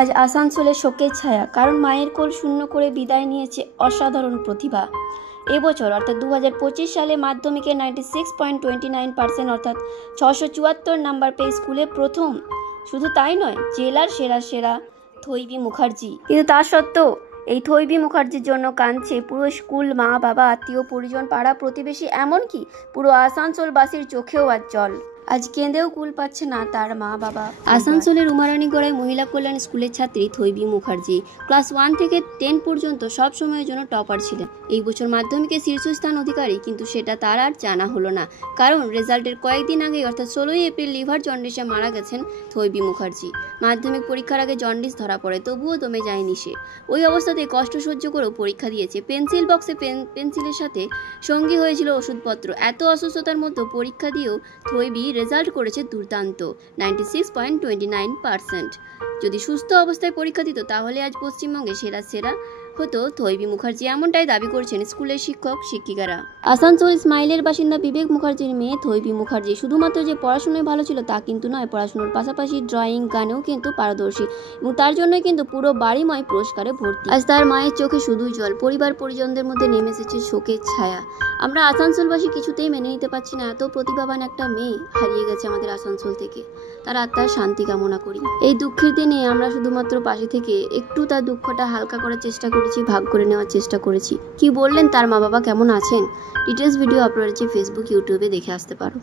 আজ আসানসোলে শোকের ছায়া, কারণ মায়ের কোল শূন্য করে বিদায় নিয়েছে অসাধারণ প্রতিভা। এবছর অর্থাৎ 2025 সালে মাধ্যমিকে 96.29% অর্থাৎ 674 নাম্বার পেয়ে স্কুলে প্রথম। শুধু তাই নয়, জেলার সেরা থৈবী মুখার্জি। কিন্তু তা সত্ত্বেও এই থৈবী মুখার্জির জন্য কাঁদছে পুরো স্কুল, মা বাবা, আত্মীয় পরিজন, পাড়া প্রতিবেশী, এমনকি পুরো আসানসোলবাসীর চোখেও আজ জল। আজ কেঁদেও কুল পাচ্ছে না তার মা বাবা। আসানসোলের উমারানীগড়ায় মহিলা কল্যাণ স্কুলের ছাত্রী থৈবী মুখার্জি ক্লাস 1 থেকে 10 পর্যন্ত সব সময়ের জন্য টপার ছিলেন। এই বছর মাধ্যমিকে শীর্ষস্থান অধিকারী, কিন্তু সেটা তার আর জানা হলো না, কারণ রেজাল্টের কয়েকদিন আগে অর্থাৎ 16ই এপ্রিল লিভার জন্ডিসে মারা গেছেন থৈবী মুখার্জি। মাধ্যমিক পরীক্ষার আগে জন্ডিস ধরা পড়ে, তবুও দমে যায়নি সে। ওই অবস্থাতে কষ্ট সহ্য করেও পরীক্ষা দিয়েছে। পেন্সিল বক্সে পেন্সিলের সাথে সঙ্গী হয়েছিল ওষুধপত্র। এত অসুস্থতার মধ্যে পরীক্ষা দিয়েও থৈবী রেজাল্ট করেছে দুর্দান্ত 96.29%। যদি সুস্থ অবস্থায় পরীক্ষা দিত তাহলে আজ পশ্চিমবঙ্গে সেরা হতো থৈবী মুখার্জি, এমনটাই দাবি করছেন স্কুলের শিক্ষক শিক্ষিকারা। আসানসোল স্মাইলের বাসিন্দা বিবেক মুখার্জির মেয়ে থৈবী মুখার্জি শুধুমাত্র যে পড়াশোনায় ভালো ছিল তা কিন্তু নয়, পড়াশোনার পাশাপাশি ড্রয়িং, গানেও কিন্তু পারদর্শী, এবং তার জন্যই কিন্তু পুরো বাড়িময় পুরস্কারে ভর্তি। আজ তার মায়ের চোখে শুধুই জল, পরিবার পরিজনদের মধ্যে নেমে এসেছে শোকের ছায়া। আমরা আসানসোলবাসী কিছুতেই মেনে নিতে পারছি না, এত প্রতিভাবান একটা মেয়ে হারিয়ে গেছে আমাদের আসানসোল থেকে। তার আত্মার শান্তি কামনা করি। এই দুঃখের দিনে আমরা শুধুমাত্র পাশে থেকে একটু তার দুঃখটা হালকা করার চেষ্টা করেছি, ভাগ করে নেওয়ার চেষ্টা করেছি। কি বললেন তার মা বাবা, কেমন আছেন? ডিটেলস ভিডিও আপলোড আছে ফেসবুক, ইউটিউবে, দেখে আসতে পারো।